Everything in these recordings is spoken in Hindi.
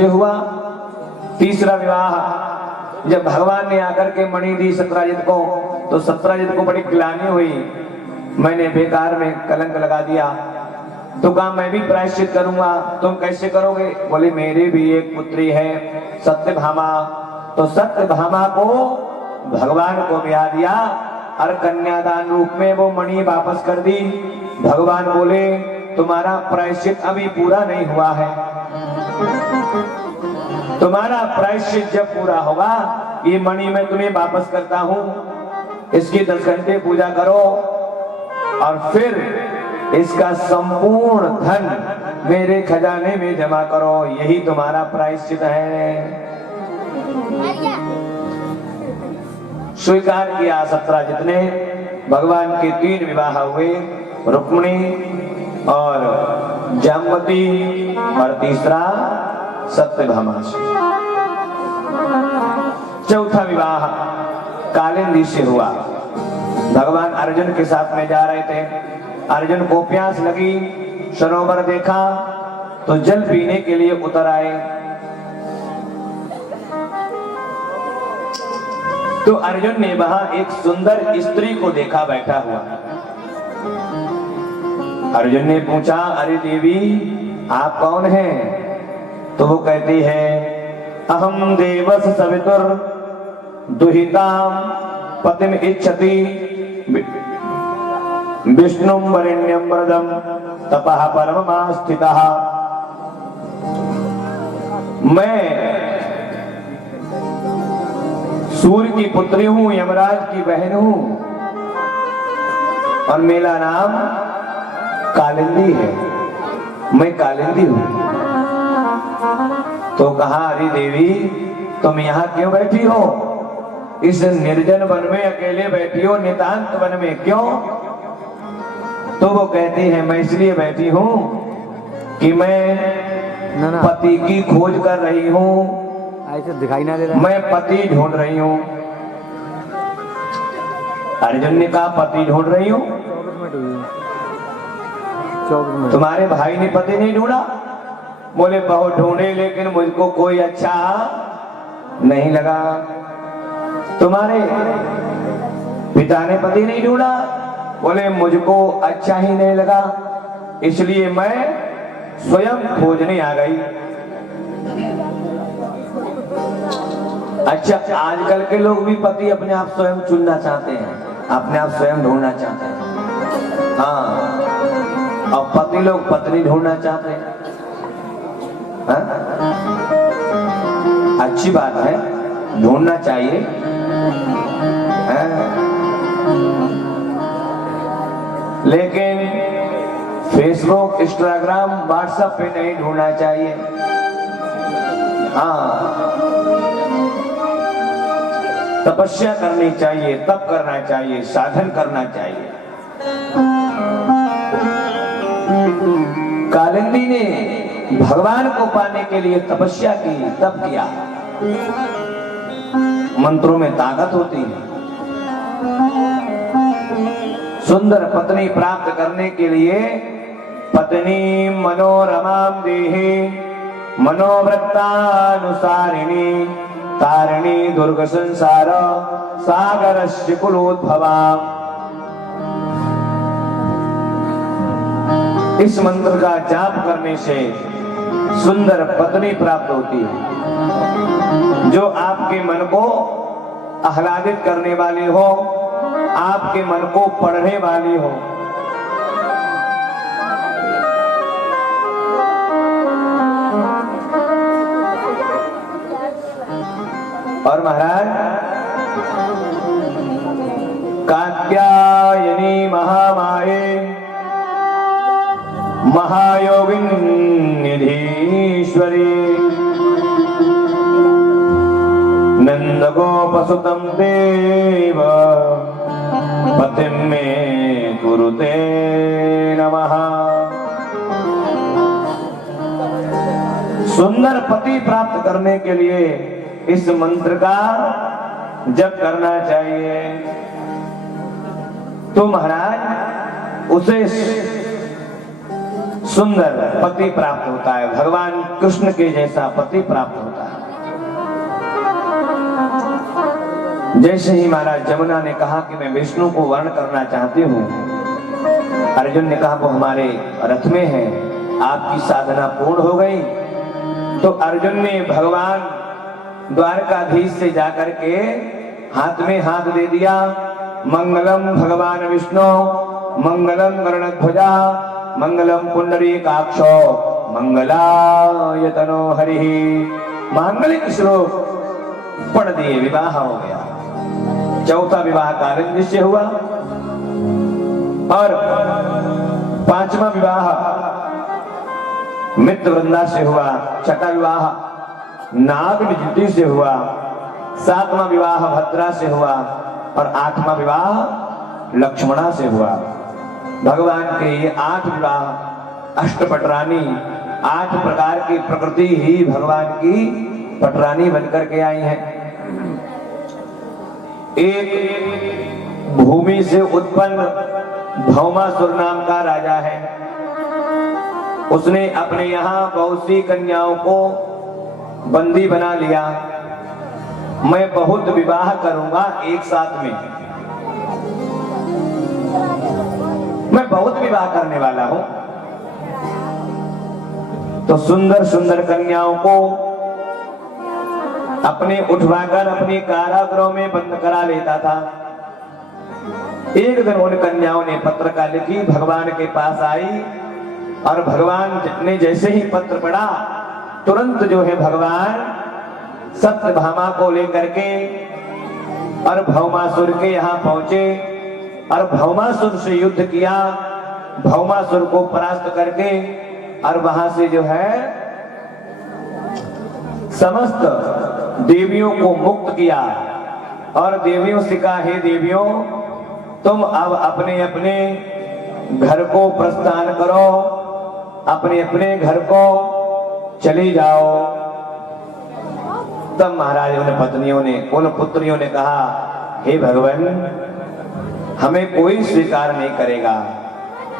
से हुआ। तीसरा विवाह, जब भगवान ने आकर के मणि दी सत्राजित को, तो सत्राजित को बड़ी ग्लानि हुई, मैंने बेकार में कलंक लगा दिया। तो कहा मैं भी प्रायश्चित करूंगा। तुम कैसे करोगे? बोले मेरी भी एक पुत्री है सत्यभामा। तो सत्यभामा को भगवान को ब्याह दिया और कन्यादान रूप में वो मणि वापस कर दी। भगवान बोले तुम्हारा प्रायश्चित अभी पूरा नहीं हुआ है, तुम्हारा प्रायश्चित जब पूरा होगा ये मणि मैं तुम्हें वापस करता हूं, इसकी 10 घंटे पूजा करो और फिर इसका संपूर्ण धन मेरे खजाने में जमा करो, यही तुम्हारा प्रायश्चित है। स्वीकार किया सत्राजित ने। भगवान के 3 विवाह हुए, रुक्मिणी और जामवती और तीसरा सत्यभामा से। चौथा विवाह कालिंदी से हुआ। भगवान अर्जुन के साथ में जा रहे थे, अर्जुन को प्यास लगी, सरोवर देखा तो जल पीने के लिए उतर आए। तो अर्जुन ने वहां एक सुंदर स्त्री को देखा बैठा हुआ। अर्जुन ने पूछा अरे देवी आप कौन हैं? तो वो कहती है अहम देवस सवितुर दुहिताम पतिम इच्छति विष्णुम वरेण्यम वरदम तपः परममास्थितः। मैं सूर्य की पुत्री हूं, यमराज की बहन हूं और मेरा नाम कालिंदी है, मैं कालिंदी हूं। तो कहा अरे देवी तुम यहाँ क्यों बैठी हो? इस निर्जन वन में अकेले बैठी हो, नितांत वन में क्यों? तो वो कहती है मैं इसलिए बैठी हूं कि मैं पति की खोज कर रही हूं, ऐसे दिखाई ना दे रहा है। मैं पति ढूंढ रही हूं। अर्जुन ने कहा पति ढूंढ रही हूं? 24 मिनट। तुम्हारे भाई ने पति नहीं ढूंढा? बोले बहुत ढूंढे लेकिन मुझको कोई अच्छा नहीं लगा। तुम्हारे पिता ने पति नहीं ढूंढा? बोले मुझको अच्छा ही नहीं लगा, इसलिए मैं स्वयं खोजने आ गई। अच्छा आजकल के लोग भी पति अपने आप स्वयं चुनना चाहते हैं, अपने आप स्वयं ढूंढना चाहते हैं। हाँ, और पति लोग पत्नी ढूंढना चाहते हैं। हाँ? अच्छी बात है, ढूंढना चाहिए। हाँ? लेकिन फेसबुक, इंस्टाग्राम, व्हाट्सएप पे नहीं ढूंढना चाहिए। हाँ, तपस्या करनी चाहिए, तप करना चाहिए, साधन करना चाहिए। कालिंदी ने भगवान को पाने के लिए तपस्या की, तप किया। मंत्रों में ताकत होती है। सुंदर पत्नी प्राप्त करने के लिए पत्नी मनोरमाम देहि मनोवृत्तानुसारिणी तारिणी दुर्ग संसार सागरस्य कुलोद्भवा। इस मंत्र का जाप करने से सुंदर पत्नी प्राप्त होती है, जो आपके मन को आह्लादित करने वाली हो, आपके मन को पढ़ने वाली हो। और महाराज कात्यायनी महामाये महायोगिनी निधीश्वरी नंद गोपसुतं देव पतिं मे कुरुते नमः। सुंदर पति प्राप्त करने के लिए इस मंत्र का जप करना चाहिए। तो महाराज उसे सुंदर पति प्राप्त होता है, भगवान कृष्ण के जैसा पति प्राप्त होता है। जैसे ही महाराज जमुना ने कहा कि मैं विष्णु को वर्ण करना चाहती हूँ, अर्जुन ने कहा वो हमारे रथ में है, आपकी साधना पूर्ण हो गई। तो अर्जुन ने भगवान द्वारकाधीश से जाकर के हाथ में हाथ दे दिया, मंगलम भगवान विष्णु मंगलम गरुड़ध्वजा मंगलम पुंडरीकाक्षो मंगलाय तनो हरिः, मांगलिक श्लोक पढ़ दिए, विवाह हो गया। चौथा विवाह कारंजी से हुआ और पांचवा विवाह मित्र वृंदा से हुआ, छठा विवाह नाग निजुति से हुआ, सातवां विवाह भद्रा से हुआ और आठवां विवाह लक्ष्मणा से हुआ। भगवान के ये 8 विवाह अष्टपटरानी, 8 प्रकार की प्रकृति ही भगवान की पटरानी बनकर के आई है। एक भूमि से उत्पन्न भौमासुर नाम का राजा है, उसने अपने यहाँ बहुत सी कन्याओं को बंदी बना लिया। मैं बहुत विवाह करूंगा एक साथ में, मैं बहुत विवाह करने वाला हूं। तो सुंदर सुंदर कन्याओं को अपने उठवाकर अपने कारागृह में बंद करा लेता था। एक दिन उन कन्याओं ने पत्रिका लिखी, भगवान के पास आई और भगवान ने जैसे ही पत्र पढ़ा, तुरंत जो है भगवान सत्यभामा को लेकर के और भौमासुर के यहाँ पहुंचे और भौमासुर से युद्ध किया, भौमासुर को परास्त करके और वहां से जो है समस्त देवियों को मुक्त किया और देवियों से कहा, हे देवियों, तुम अब अपने अपने घर को प्रस्थान करो, अपने अपने घर को चली जाओ। तब महाराज उन पत्नियों ने, उन पुत्रियों ने कहा, हे भगवान, हमें कोई स्वीकार नहीं करेगा,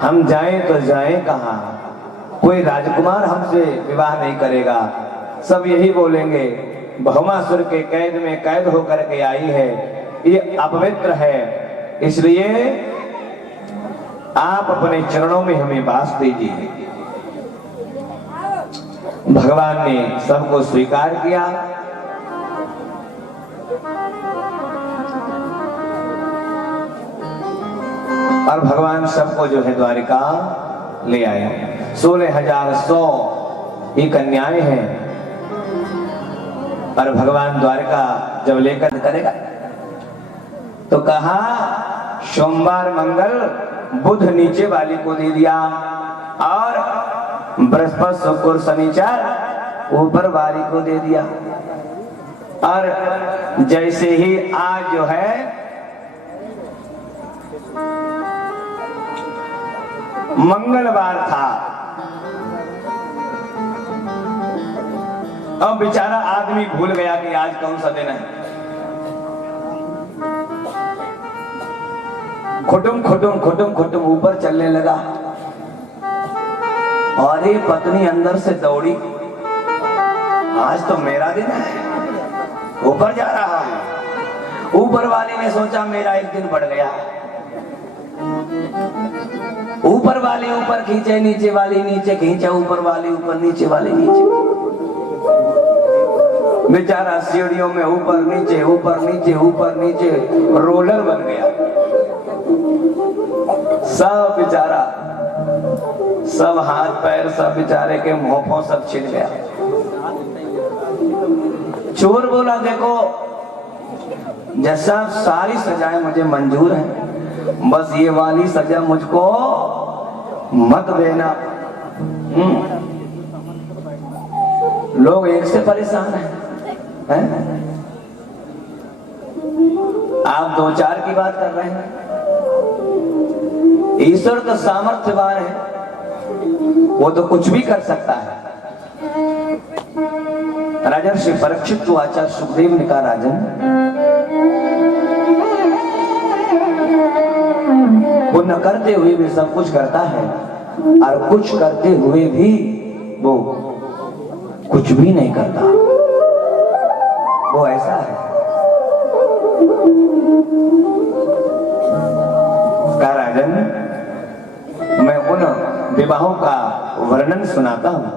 हम जाएं तो जाएं कहां, कोई राजकुमार हमसे विवाह नहीं करेगा। सब यही बोलेंगे, भौमासुर के कैद में कैद होकर के आई है, ये अपवित्र है, इसलिए आप अपने चरणों में हमें वास दीजिए। भगवान ने सबको स्वीकार किया। और भगवान सबको जो है द्वारिका ले आए। 16,100 ही कन्याएं हैं और भगवान द्वारिका जब लेकर करेगा तो कहा, सोमवार मंगल बुध नीचे वाली को दे दिया और बृहस्पति शुक्र शनिचर ऊपर वाली को दे दिया। और जैसे ही आज जो है मंगलवार था, अब बेचारा आदमी भूल गया कि आज कौन सा दिन है। खुटुम खुटुम खुटुम खुटुम ऊपर चलने लगा और ये पत्नी अंदर से दौड़ी, आज तो मेरा दिन है, ऊपर जा रहा हूं। ऊपर वाली ने सोचा मेरा एक दिन बढ़ गया। ऊपर वाली ऊपर खींचे, नीचे वाली नीचे खींचे, ऊपर वाली ऊपर, नीचे वाली नीचे। बेचारा सीढ़ियों में ऊपर नीचे ऊपर नीचे ऊपर नीचे रोलर बन गया। सब बेचारा, सब हाथ पैर सब बेचारे के मुंह सब छिल गया। चोर बोला, देखो जैसा सारी सजाएं मुझे मंजूर है, बस ये वाली सजा मुझको मत देना। लोग एक से परेशान हैं, आप 2-4 की बात कर रहे हैं। ईश्वर तो सामर्थ्यवान है, वो तो कुछ भी कर सकता है। राजर्षि परीक्षित को आचार्य सुखदेव ने कहा, राजन पुण्य करते हुए भी सब कुछ करता है, और कुछ करते हुए भी वो कुछ भी नहीं करता। वो ऐसा है। का राजन, मैं उन विवाहों का वर्णन सुनाता हूं।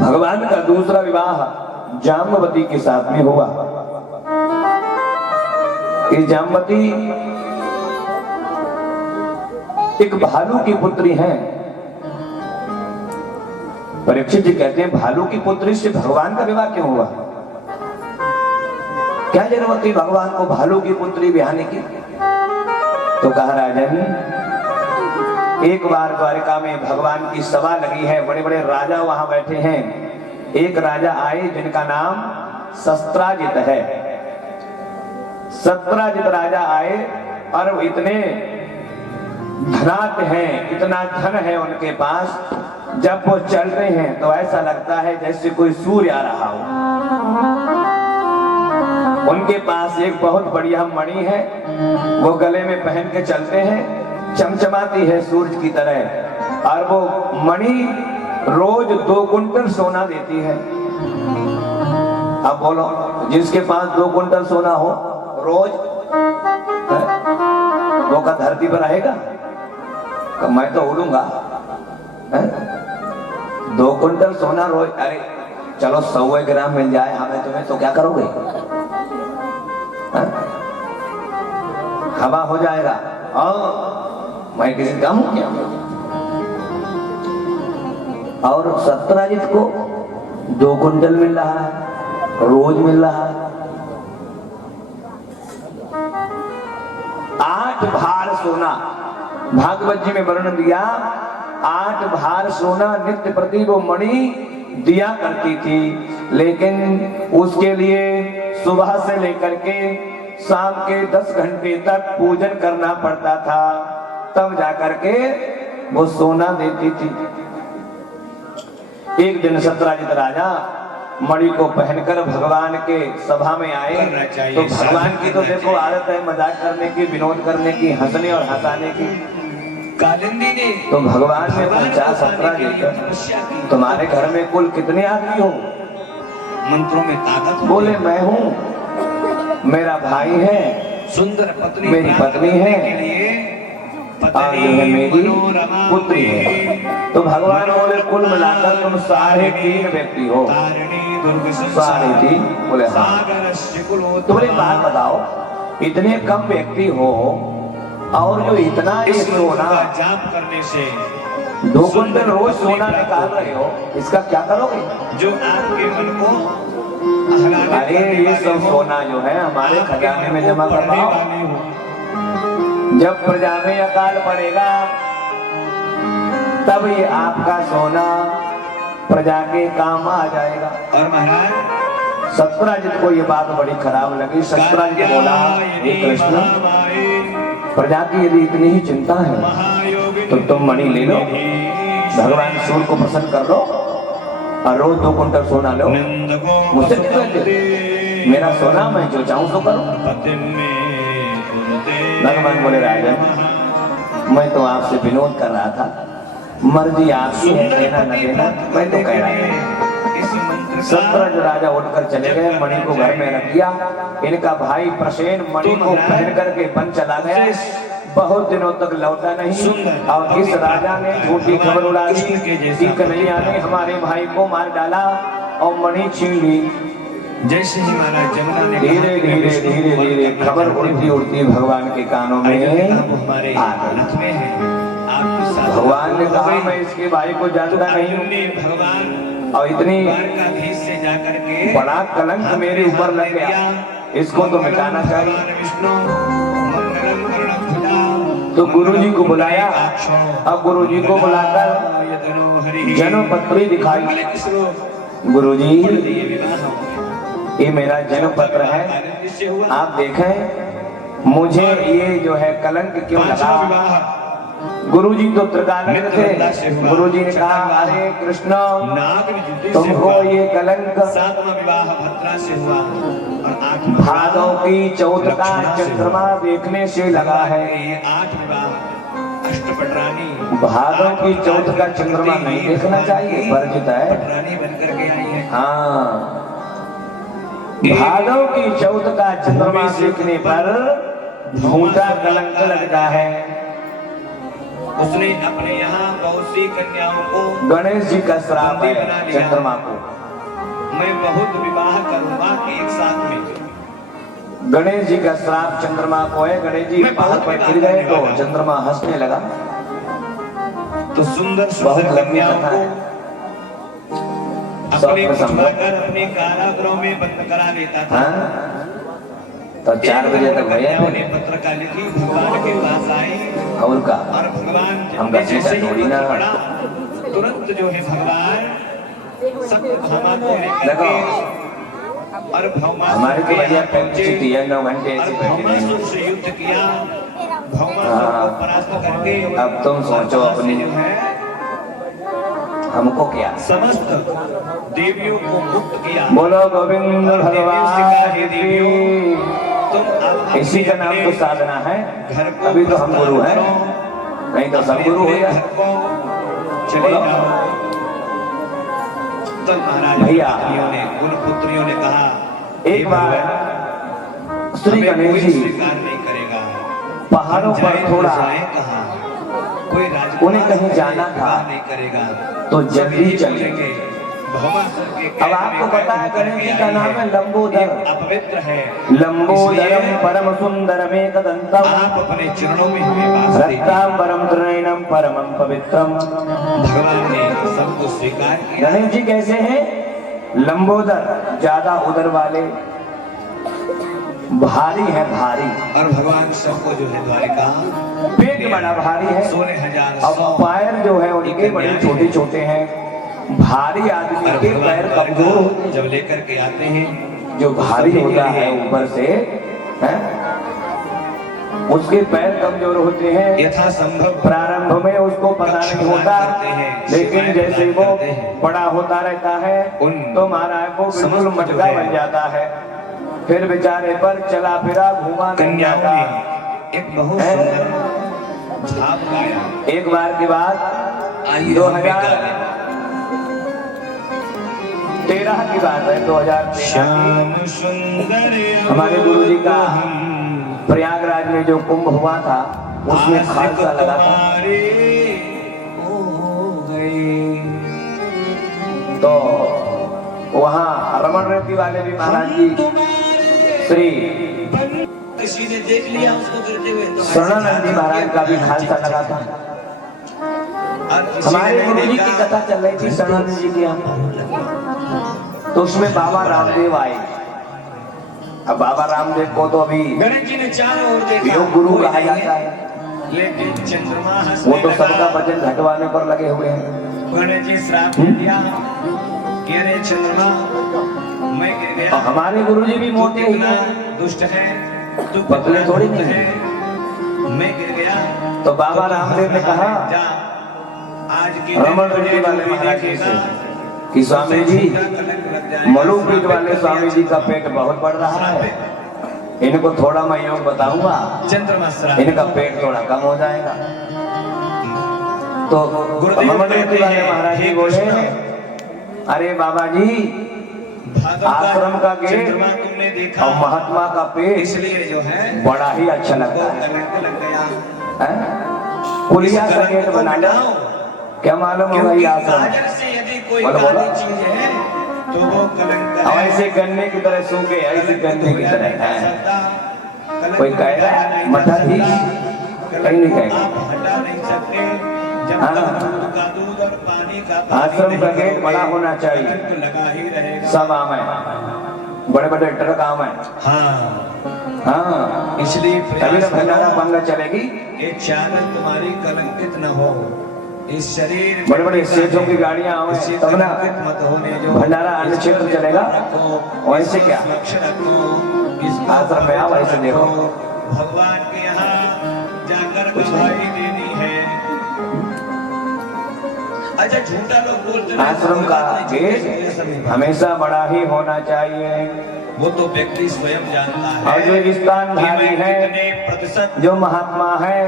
भगवान का दूसरा विवाह जाम्बवती के साथ में हुआ। ये जाम्बवती एक भालू की पुत्री है। परीक्षित जी कहते हैं भालू की पुत्री से भगवान का विवाह क्यों हुआ? क्या जरूरत थी भगवान को भालू की पुत्री ब्याहने की? तो कहा राजन, एक बार द्वारिका में भगवान की सभा लगी है, बड़े बड़े राजा वहां बैठे हैं। एक राजा आए जिनका नाम शस्त्राजित है। शस्त्राजित राजा आए और वो इतने धनाढ्य हैं, इतना धन है उनके पास, जब वो चलते हैं तो ऐसा लगता है जैसे कोई सूर्य आ रहा हो। उनके पास एक बहुत बढ़िया मणि है, वो गले में पहन के चलते हैं, चमचमाती है सूरज की तरह, और वो मणि रोज 2 कुंटल सोना देती है। अब बोलो, जिसके पास 2 कुंटल सोना हो रोज, वो का धरती पर रहेगा? मैं तो उड़ूंगा। 2 कुंटल सोना रोज, अरे चलो 100 ग्राम मिल जाए हमें तुम्हें तो क्या करोगे? हवा हो जाएगा। मैं किसी काम हूं क्या? और शस्त्राजित को 2 कुंटल मिल रहा है, रोज मिल रहा है। 8 भार सोना, भागवत जी में वर्णन दिया, 8 भार सोना नित्य प्रति वो मणि दिया करती थी। लेकिन उसके लिए सुबह से लेकर के शाम के 10 घंटे तक पूजन करना पड़ता था, तब जाकर के वो सोना देती थी। एक दिन शस्त्राजित राजा मणि को पहनकर भगवान के सभा में आए। तो भगवान की तो देखो आदत है मजाक करने की, विनोद करने की, हंसने और हंसाने की। तो भगवान ने पूछा, शस्त्राजित तुम्हारे घर में कुल कितने आदमी हो? मंत्रों में ताकत। बोले मैं हूँ, मेरा भाई है, सुंदर पत्नी, मेरी पत्नी है, और जो है मेरी पुत्री है। तो भगवान बोले कुल मिलाकर तुम 3.5 व्यक्ति हो। 3.5? बोले हाँ। तो बोले बात बताओ, इतने कम व्यक्ति हो और जो इतना ये सोना जाप करने से 2 कुंटल रोज सोना निकाल रहे हो, इसका क्या करोगे? जो आपके मन को, अरे ये सब सोना जो है हमारे खजाने में जमा करवाओ, जब प्रजा में अकाल पड़ेगा तब ये आपका सोना प्रजा के काम आ जाएगा। और महाराज शस्त्राजित को ये बात बड़ी खराब लगी। शस्त्राजित बोला, हे कृष्ण, प्रजा की यदि इतनी ही चिंता है तो तुम मणि ले लो, भगवान सूर्य को प्रसन्न कर लो और रोज 2 कुंटल सोना लो। मुझसे क्यों लेते? मेरा सोना मैं जो चाहूं तो करूं। भगवान बोले, राजन मैं तो आपसे विनोद कर रहा था, मर्जी आपकी है, देना न देना मैं तो कह रहा हूं। 17 राजा उठकर चले गए, मणि को घर में रख दिया। इनका भाई प्रसेन मणि को पहन करके वन चला गया, बहुत दिनों तक लौटा नहीं। और इस राजा ने झूठी खबर उड़ा दी कि कन्हैया ने हमारे भाई को मार डाला और मणि छीन ली। जैसे ही महाराज जमुना ने धीरे धीरे धीरे धीरे खबर उड़ती उड़ती भगवान के कानों में हमारे आ गई। हाथ में है, आपके साथ भगवान ने कहा, मैं इसके भाई को जानता नहीं हूँ भगवान और इतनी द्वारकाधीश से जाकर के बड़ा कलंक मेरे ऊपर लग गया, इसको तो मिटाना चाहिए। विष्णु मंगलम करुणम भुजा। तो गुरुजी को बुलाया। अब गुरुजी को बुलाकर जन्म पत्री दिखाई। गुरुजी, ये मेरा जन्म पत्र है, आप देखें मुझे ये जो है कलंक क्यों लगा। गुरुजी तो त्रिकालज्ञ थे। गुरुजी ने कहा अरे कृष्ण नाग में जूते से तुमको हुआ। ये कलंक 7वां विवाह भद्रा से हुआ और 8वां भादों की चौथ का चंद्रमा देखने से लगा है। ये 8 विवाह अष्टपटरानी भादों की चौथ का चंद्रमा नहीं देखना चाहिए, वर्जित है। पटरानी बनकर के आई है। हाँ, भादों की चौथ का चंद्रमा देखने पर झूठा कलंक लगता है। उसने अपने यहाँ बहुत सी कन्याओं को गणेश जी का श्राप है चंद्रमा को। मैं बहुत विवाह करूंगा कि एक साथ में। गणेश जी का श्राप चंद्रमा को है। गणेश जी पहाड़ पर गिर गए तो चंद्रमा हंसने लगा। तो सुंदर बहुत सुंदर लंबी कन्याओं कथा को है। अपने सब प्रसंग। उठवाकर अपने कारागृह में बंद करा लेता था। हाँ? तो 4 बजे तक भैया ने पत्रिका लिखी, भगवान के पास आई और का और भगवान हम जैसे गच्ची ही थोड़ी ना पड़ा, तुरंत जो है भगवान सब भामा को लेकर देखो, के और भौमासुर हमारे तो के भैया यहाँ पहले से पहुंचे 9 घंटे और ऐसे बैठे रहे। भौमासुर से युद्ध किया। भौमासुर हाँ। को परास्त करके अब तुम सोचो वहाँ से अपनी जो है हमको क्या। समस्त देवियों को मुक्त किया। बोलो गोविंद और देवियों से कहा, हे भगवान देवियों, की। तुम अब इसी का नाम तो साधना है। घर को अभी तो हम गुरु हैं, प्रस्थान नहीं तो सब अपने गुरु हो अपने जाए। घर को चले बोलो। जाओ। तब महाराज भैया। पुत्रियों ने उन पुत्रियों ने कहा, एक हे बार भगवान, श्री हमें गणेश कोई जी स्वीकार नहीं करेगा। पहाड़ों हम पर जाएं तो थोड़ा जाएं कहाँ? कोई राजकुमार उन्हें कहीं जाना हमें था, नहीं करेगा तो जल्दी सब यही चले। बोलेंगे, भौमासुर के अब कैद आपको में पता है कैद गणेश जी होकर का के नाम आई है लंबोदर। ये अपवित्र है। लंबोदरम इसलिए परम सुंदरम एकदंतम आप अपने चरणों में हमें वास दीजिए। रक्तांबरम त्रिनयनम परमं पवित्रम। भगवान ने सबको स्वीकार किया। गणेश जी कैसे हैं? लंबोदर, ज्यादा उदर वाले, भारी है भारी। और भगवान सबको जो है द्वारिका पेट बड़ा भारी है 16,000 और पैर जो है उनके बड़े छोटे छोटे हैं। भारी आदमी और के भगवान पैर द्वारिका कमजोर होते हैं। जब लेकर के आते हैं जो भारी होता है ऊपर से है? उसके पैर कमजोर होते हैं। यथा संभव प्रारंभ में उसको पता नहीं होता, लेकिन जैसे वो बड़ा होता रहता है तो महाराज को बिल्कुल मटका बन जाता है। फिर बेचारे पर चला फिरा घूमा नहीं कन्याओं जाता। ने एक बहुत सुंदर झाप गाया। एक बार की बात आइए 2013 की बात है। 2013 श्याम सुंदर हमारे गुरु जी का प्रयागराज में जो कुंभ हुआ था उसमें खालसा लगा था। तो वहाँ रमन रेड्डी वाले भी महाराज जी श्री किसी ने देख लिया उसको गिरते हुए तो शरणानंद जी महाराज का भी खालसा लगा था। हमारे गुरु जी की कथा चल रही थी शरणानंद जी की यहाँ, तो उसमें बाबा रामदेव आए। अब बाबा रामदेव को तो अभी गणेश जी ने चारों ओर देखा, योग गुरु कोई कहा नहीं जाता है। है। लेकिन चंद्रमा वो हंसने तो लगा। सबका वजन घटवाने पर लगे हुए हैं। गणेश जी श्राप दे दिया कि अरे चंद्रमा मैं गिर गया। और हमारे गुरु जी भी मोटे ही कितना हैं। दुष्ट है, तू पतले कितना थोड़ी दुष्ट नहीं है। मैं गिर गया तो बाबा रामदेव ने कहा जा, आज की रमन दिन रेड्डी वाले तुझे महाराज जी देखेगा, से कि स्वामी जी कलंक लग जाएगा। मलुपीठ वाले स्वामी जी का पेट बहुत बढ़ रहा है, इनको थोड़ा मैं योग बताऊंगा, चंद्रमा श्राप। इनका पेट थोड़ा कम हो जाएगा। तो गुरुदेव रमन रेड्डी कहते वाले हैं, महाराज जी हे बोले कृष्ण, अरे बाबा जी भादव आश्रम का गेट चंद्रमा तुमने देखा, और महात्मा का पेट इसलिए जो है बड़ा ही अच्छा वो लगता है, कलंक लग गया। हैं? पुलिया का कलंक गेट को बना लो, मिटाओ। क्या मालूम होगा क्योंकि ये आश्रम काजल से यदि कोई बोलो, बोलो। काली चीज है तो वो कलंक और है। ऐसे गन्ने की तरह सूखे, ऐसे कलंक गन्ने की धोया तरह नहीं जा है। सकता, कलंक कोई कहेगा मिटाया नहीं जा मठा जी, सकता, कहीं नहीं कलंक कहेगा। आप हटा नहीं सकते। जब हाँ। तक दूध का दूध और पानी का पानी आश्रम का नहीं गेट करोगे, बड़ा होना चाहिए। कलंक लगा ही रहेगा। सब आम है, बड़े बड़े ट्रक आम है। हाँ, हाँ, इसलिए तभी प्रयास ना भंडारा करो पंगा चलेगी। कि चादर तुम्हारी कलंकित न हो। इस शरीर बड़े बड़े सेठों की गाड़ियां आवे, इससे तब ना कलंकित मत होने जो भंडारा अन्य क्षेत्र चलेगा। और ऐसे क्या? लक्ष्य रखो, इस आश्रम में आओ, ऐसे देखो। भगवान के यहाँ जाकर गवाही देनी है। अच्छा झूठा लोग बोलते हैं आश्रम का गेट हमेशा बड़ा ही होना चाहिए। वो तो व्यक्ति स्वयं जानता है और जो स्थानधारी कि मैं है, कितने प्रतिशत जो महात्मा है,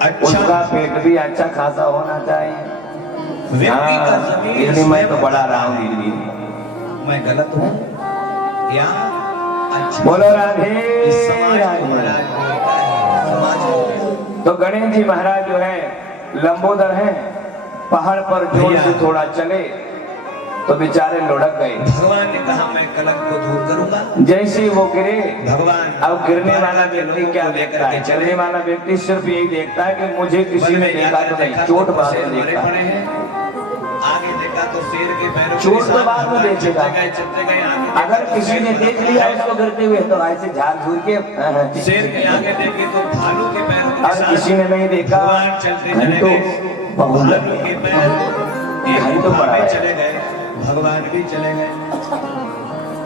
अच्छा उसका पेट भी अच्छा खासा होना चाहिए। व्यक्ति का हाँ, जमीन इसलिए मैं तो स्वयं बड़ा जानता रहा हूँ है। दीदी। मैं गलत हूँ क्या? अच्छा बोलो राधे इस समाज को राधे। महाराज बोलता है, समाज को। तो गणेश जी महाराज जो है लंबोदर है, पहाड़ पर जोर भैया। से थोड़ा चले तो बेचारे लुढ़क गए। भगवान ने कहा मैं कलंक को दूर करूंगा। जैसे ही वो गिरे, भगवान अब गिरने वाला व्यक्ति क्या देखता है? चलने वाला व्यक्ति सिर्फ यही देखता है कि मुझे किसी ने देखा तो नहीं, चोट बाद में देखता है। आगे देखा तो शेर के पैरों चोट तो बाद में देखेगा। चलते गए आगे अगर किसी ने देख लिया उसको गिरते हुए तो ऐसे झाड़ झूर के शेर के आगे देखे तो भालू के पैरों के और साथ किसी ने नहीं देखा भगवान चलते चले घंटों गए। बहुत भालू लगे। के पैर एक घंटों गुफा पड़ा में है। चले गए, भगवान भी चले गए।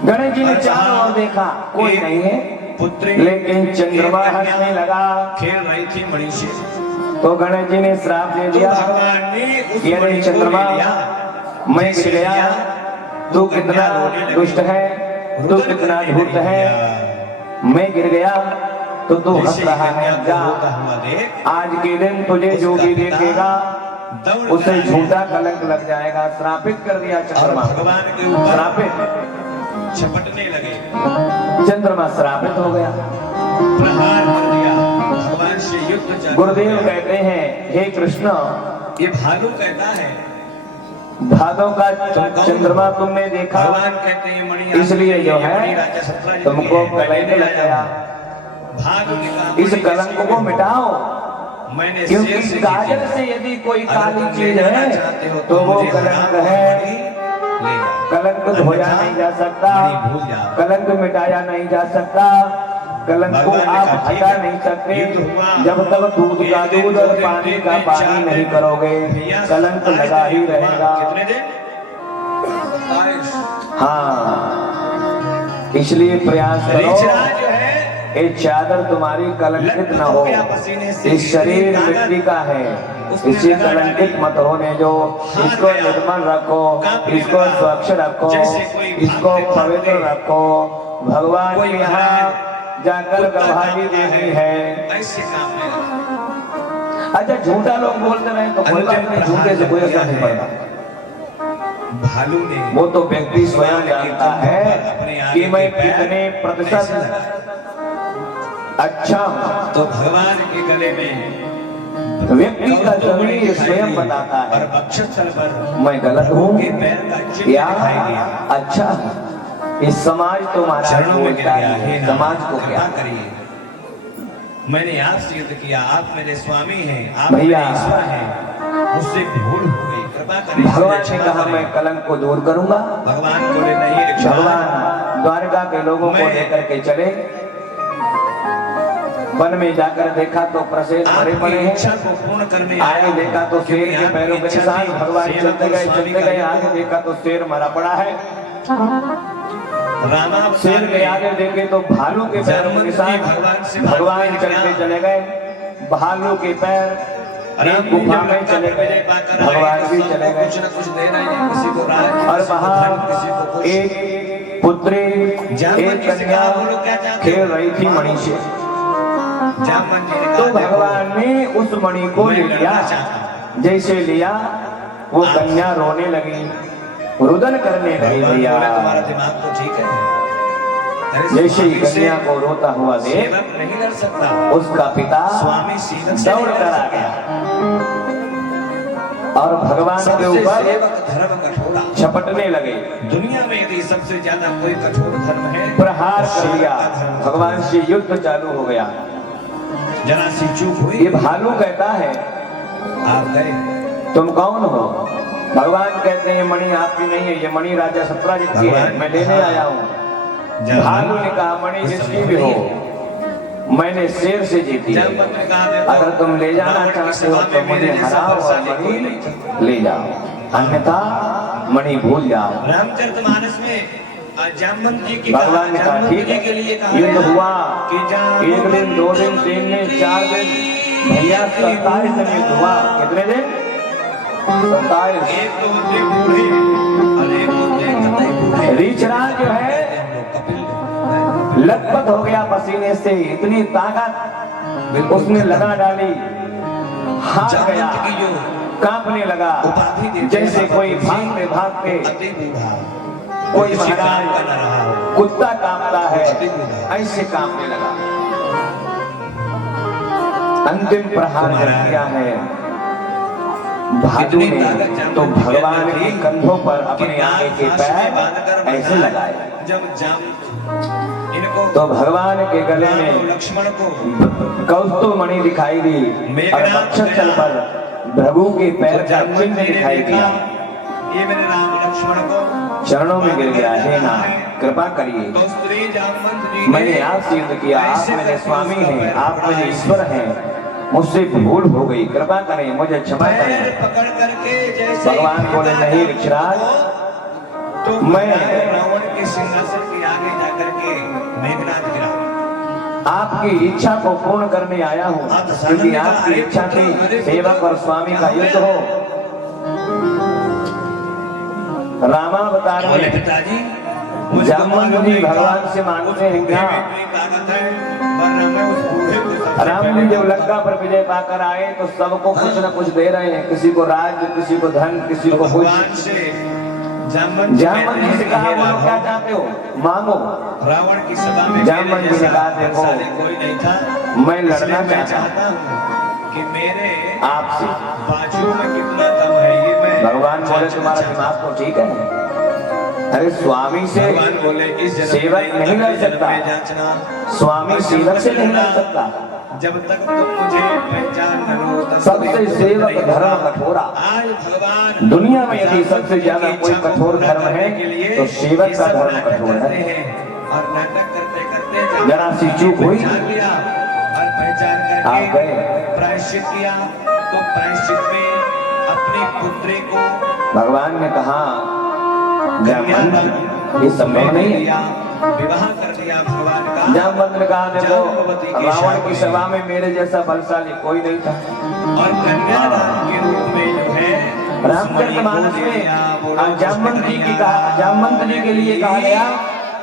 गणेश जी ने चारों ओर देखा, कोई नहीं है, पुत्री लेकिन चंद्रमा हंसने लगा। खेल रही थी मणि से। तो गणेश जी ने श्राप दे तो दिया, भगवान ने उस ये मणि नहीं को चंद्रमा, ले लिया। मैं गिर गया, तू कितना दुष्ट है, तू कितना धूर्त है, मैं गिर गया तो तू हंस जैसे रहा कन्या है। को जा, होता हुआ देख, आज के दिन तुझे जो भी देखेगा दौड़ उसे कर झूठा कलंक लग जाएगा। श्रापित कर दिया और चंद्रमा, भगवान के ऊपर श्रापित। झपटने लगे, चंद्रमा श्रापित हो गया। प्रहार कर दिया, भगवान से युद्ध चालू गुरुदेव हो गया। कहते हैं, हे कृष्ण, ये भालू कहता है भादों का चंद्रमा तुमने देखा, भगवान कहते हैं मणि इसलिए जो मणि है राजा सतराजित तुमको के कलंक लग गया। भालू ने कहा इस मणि कलंक किसकी को है? मिटाओ, मैंने क्योंकि शेर से काजल जीती। से यदि कोई अगर काली तुम चीज ले जाना है चाहते हो तो वो मुझे कलंक हराम है। मणि ले जाओ। कलंक धोया अन्यथा नहीं जा सकता, मणि भूल जाओ। कलंक मिटाया नहीं जा सकता, कलंक को भगवान ने आप कहा, ठीक हटा है, नहीं सकते युद्ध हुआ। जब तक दूध का एक दिन, दूध दो और दिन, पानी तीन का दिन, पानी चार नहीं दिन, करोगे, भैया कलंक 27 लगा ही दिन हुआ। रहेगा। कितने दिन? 27। हाँ, इसलिए प्रयास करो ऋषराज जो है ये चादर तुम्हारी कलंकित न हो। इस शरीर मिट्टी का है, इसे कलंकित मत होने दो। इसको निर्मल रखो, इसको स्वच्छ रखो, इसको पवित्र रखो। भगवान के यहाँ जाकर गवाही देनी है। ऐसे काम में लगा। अच्छा, झूठा लोग बोलते रहे तो कोई बात नहीं, झूठे से कोई असर नहीं पड़ता। भालू ने वो तो व्यक्ति स्वयं जानता है कि मैं कितने प्रतिशत अच्छा हूं। तो भगवान के गले में व्यक्ति का शरीर स्वयं बताता और है वक्षस्थल पर मैं गलत हूँ के पैर का चिन्ह या दिखाई दिया। अच्छा हूँ। इस समाज तो महाराज चरणों में गिर बोलता गया, हे है, नाथ, समाज को कृपा क्या। करिए। मैंने आपसे युद्ध किया, आप मेरे स्वामी हैं, आप भैया, मेरे ईश्वर हैं, मुझसे भूल हो गई, कृपा करिए। भगवान ने क्षमा कहा करें। मैं कलंक को दूर करूंगा। भगवान बोले नहीं ऋषभ, भगवान द्वारका के लोगों को मैं- लेकर के चले। वन में जाकर देखा तो प्रसेद मरे पड़े आपकी हैं। इच्छा को पूर्ण करने आगे देखा तो शेर के पैरों के निशान। भगवान चलते गए आगे देखा तो शेर मरा पड़ा है। शेर के आगे देखे तो भालू के पैरों के निशान। भगवान चलते चले गए, भालू के पैर एक गुफा में चले गए, भगवान भी चले गए। कुछ न कुछ देना ही किसी को राज, और किसी को धन, वहां किसी को कुछ। एक पुत्री, एक कन्या खेल रही थी मणि से। जामवंत जी ने तो कहा, भगवान ने उस मणि को ले लिया। जैसे लिया वो कन्या रोने लगी, रुदन करने लगी। भगवान भैया, बोले, तुम्हारा दिमाग तो ठीक है। अरे जैसे ही स्वामी से कन्या को रोता हुआ देख सेवक नहीं लड़ सकता। उसका पिता स्वामी सीवक से दौड़ नहीं कर लड़ आ सकता। गया और भगवान के सबसे ऊपर सेवक धर्म कठोरा। झपटने लगे, दुनिया में यदि सबसे ज्यादा कोई कठोर धर्म है, प्रहार तो कर सेवक दिया। का धर्म। भगवान से युद्ध चालू हो गया। जरा सी चूक हुई, ये भालू कहता है आप गए। तुम कौन हो? भगवान कहते हैं मणि आपकी नहीं है, ये मणि राजा सतराजित की है, मैं लेने आया हूँ। भालू ने कहा मणि जिसकी भी हो, मैंने शेर से जीती है। जामवंत ने कहा, देखो, अगर तुम ले जाना रावण की चाहते सेवा हो में तो मेरे मुझे जैसा हराओ और बलशाली कोई मणि नहीं। ले जाओ, अन्यथा मणि भूल जाओ। रामचरितमानस में जामवंत जी की भगवान ने कहा जामवंत ठीक जी के लिए है, कहा युद्ध गया हुआ। कि एक दिन, दो दिन, 3 दिन, 4 दिन, भैया 27 दिन युद्ध हुआ। कितने दिन? 27 एक तो होते बूढ़े और एक होते कतई बूढ़े। रीछराज जो है कपिल लथपथ हो गया पसीने से, इतनी ताकत उसने लगा डाली, हार गया, जामवंत की जो कांपने लगा उपाधि देते जैसे हैं कोई बाबा भागते भागते अति बूढ़ा कोई किसी काम का न महाराज रहा हो। कुत्ता कांपता है, अति बूढ़ा ऐसे कांपने लगा। अंतिम प्रहार जब किया है भादु ने, तो भगवान के कंधों पर अपने आगे के पैर ऐसे लगाए, जब जाम इनको तो भगवान के गले में लक्ष्मण को कौस्तुभ मणि दिखाई दी और वक्षस्थल पर भृगु के पैर का चिन्ह दिखाई दिया। ये मेरे राम लक्ष्मण को चरणों में गिर गया, हे नाथ कृपा करिए, तो स्त्री जामवंत जी मैंने आपसे युद्ध किया, आप मेरे स्वामी हैं, आप मेरे ईश्वर हैं, मुझसे भूल हो गई, कृपा करें, मुझे क्षमा पैर करें। पकड़ करके जैसे भगवान बोले नहीं ऋक्षराज, तो मैं रावण के सिंहासन के आगे जाकर के मेघनाद गिरा। आपकी इच्छा को पूर्ण करने आया हूँ, क्योंकि आपकी इच्छा थी सेवक और स्वामी का युद्ध हो। रामावतार बोले में पिताजी जामवंत जी भगवान से मांगते हैं क्या? राम जी जब लंका पर विजय पाकर आए तो सबको कुछ न कुछ दे रहे हैं, किसी को राज्य, किसी को धन, किसी को कुछ। भगवान से जामवंत जामवंत जी से कहा बोलो क्या चाहते हो, मांगो। रावण की सभा में जामवंत जी ने कहा देखो कोई नहीं था, मैं लड़ना मैं चाहता हूँ हूँ कि मेरे आपसे। बाजू में कितना दम है ये मैं भगवान बोले तुम्हारा दिमाग तो ठीक है, अरे स्वामी से भगवान बोले इस जन्म सेवक में नहीं लड़ सकता, में जांचना, स्वामी सेवक से नहीं लड़ सकता। जब तक तुम मुझे पहचान न लो तब सबसे सेवक धर्म कठोरा। आज भगवान दुनिया में यदि सबसे ज्यादा कोई कठोर धर्म है तो सेवक का धर्म कठोर है। और नाटक करते करते जरा सी चूक हुई, पहचान लिया और पहचान आप करके गए। प्रायश्चित किया, तो प्रायश्चित में अपनी पुत्री को भगवान ने कहा जामवंत ये संभव नहीं है। विवाह कर दिया भगवान का। जामवंत ने कहा देखो रावण की सभा में मेरे जैसा बलशाली कोई नहीं था। और कन्यादान के रूप में जो है रामचरितमानस में जामवंत जी की कहा, जामवंत जी के लिए कहा गया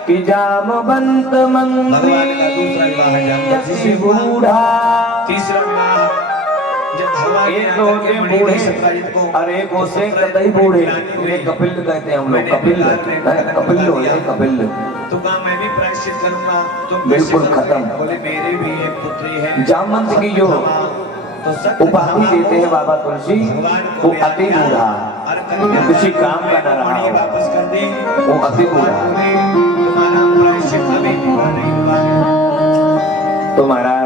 कि जामवंत मंत्री भगवान का दूसरा विवाह है जामवंत जी से। बूढ़ा, तीसरा विवाह जब भगवान एक तो होते बूढ़े और एक होते कतई बूढ़े, इन्हें कपिल कहते हैं हम लोग, कपिल कपिल होते कपिल। तो कहा मैं भी प्रायश्चित करूंगा, तुम बिल्कुल कैसे करोगे? खत्म। बोले मेरे भी एक पुत्री है। जामवंत की जो तो सत्य उपाधि देते हैं बाबा तुलसी, वो अति बूढ़ा, जो किसी काम का न रहा हो, वापस कर दी, वो अति बूढ़ा। तुम्हारा प्रायश्चित अभी पूरा नहीं हुआ है। तो महाराज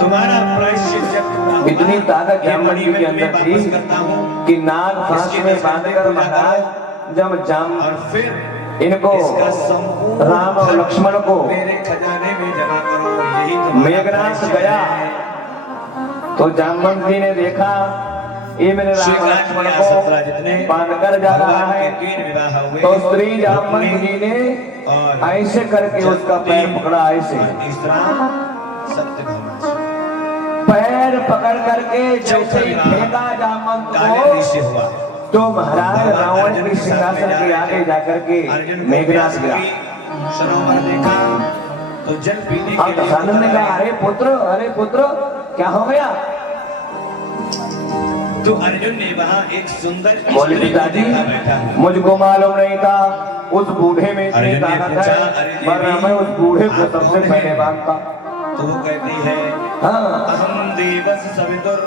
तुम्हारा प्रायश्चित जब पूरा होगा, इतनी ताकत ये जामवंत मणि जी मैं के तुम्हें अंदर वापस थी करता हूँ। कि नाग फांस में बांधकर महाराज जब जाम और फिर इनको इसका संपूर्ण राम और लक्ष्मण को मेरे खजाने में जमा करो, यही तुम्हारा मेघनाथ प्रायश्चित गया, है। तो जामवंत जी ने देखा ये मेरे राम और लक्ष्मण को बांधकर जा रहा है, तो स्त्री जामवंत जी ने ऐसे करके उसका पैर पकड़ा, ऐसे पैर पकड़ करके जैसे ही फेंका जामवंत को, तो महाराज रावण के सिंहासन के आगे जाकर के मेघनाथ गिरा। सरोवर देखा तो जल पीने और के लिए दशानंद ने कहा अरे पुत्र क्या हो गया? तो अर्जुन ने वहाँ एक सुंदर बोले स्त्री को पिताजी देखा बैठा हुआ। मुझको मालूम नहीं था उस बूढ़े में इतनी अर्जुन ने ताकत पूछा, है, अरे वरना देवी, मैं उस बूढ़े को आप सबसे कौन पहले हैं? मानता। तो वो कहती है हाँ, अहम देवस सवितुर।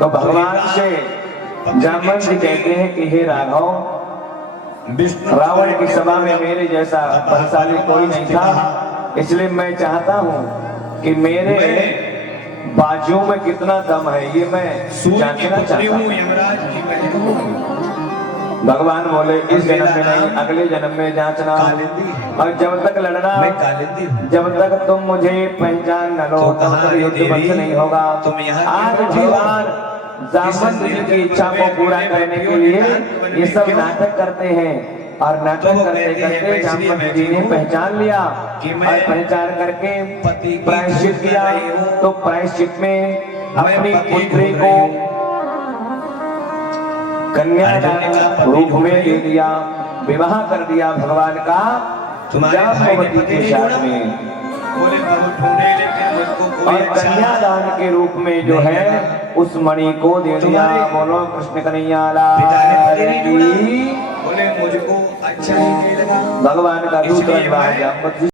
तो भगवान से जामवंत जी कहते हैं कि हे राघव, विष्णु रावण की सभा में मेरे जैसा बलशाली कोई नहीं था, इसलिए मैं चाहता हूँ कि मेरे बाजू में कितना दम है ये मैं सूर्य की जांचना पुत्री चाहता हूँ, हूँ। यमराज की बहन हूँ। भगवान बोले इस जन्म में नहीं, अगले जन्म में जांचना, कालिंदी है। और जब तक लड़ना, मैं कालिंदी हूँ। जब तक तुम मुझे पहचान न लो तो तब कहा, तक युद्ध देवी, बंद नहीं होगा। तुम यहाँ आज क्यों बैठी हो? भगवान जामवंत जी की इच्छा को पूरा करने के लिए ये सब नाटक करते हैं, और नाटक करते करते जामवंत जी ने पहचान लिया, और पहचान करके प्रायश्चित किया। तो प्रायश्चित में अपनी पुत्री को कन्यादान रूप में दे दिया, विवाह कर दिया भगवान का तुम्हारे भाई ने जाम्बवती के साथ में। बोले बहुत ढूंढे लेकिन मुझको कोई और अच्छा कन्यादान के रूप में जो है उस मणि को दे दिया। बोलो कृष्ण कन्हैया पिता ने पति नहीं की। ढूंढा, बोले मुझको अच्छा ही नहीं लगा, भगवान का दूसरा इसलिए विवाह मैं जाम्बवती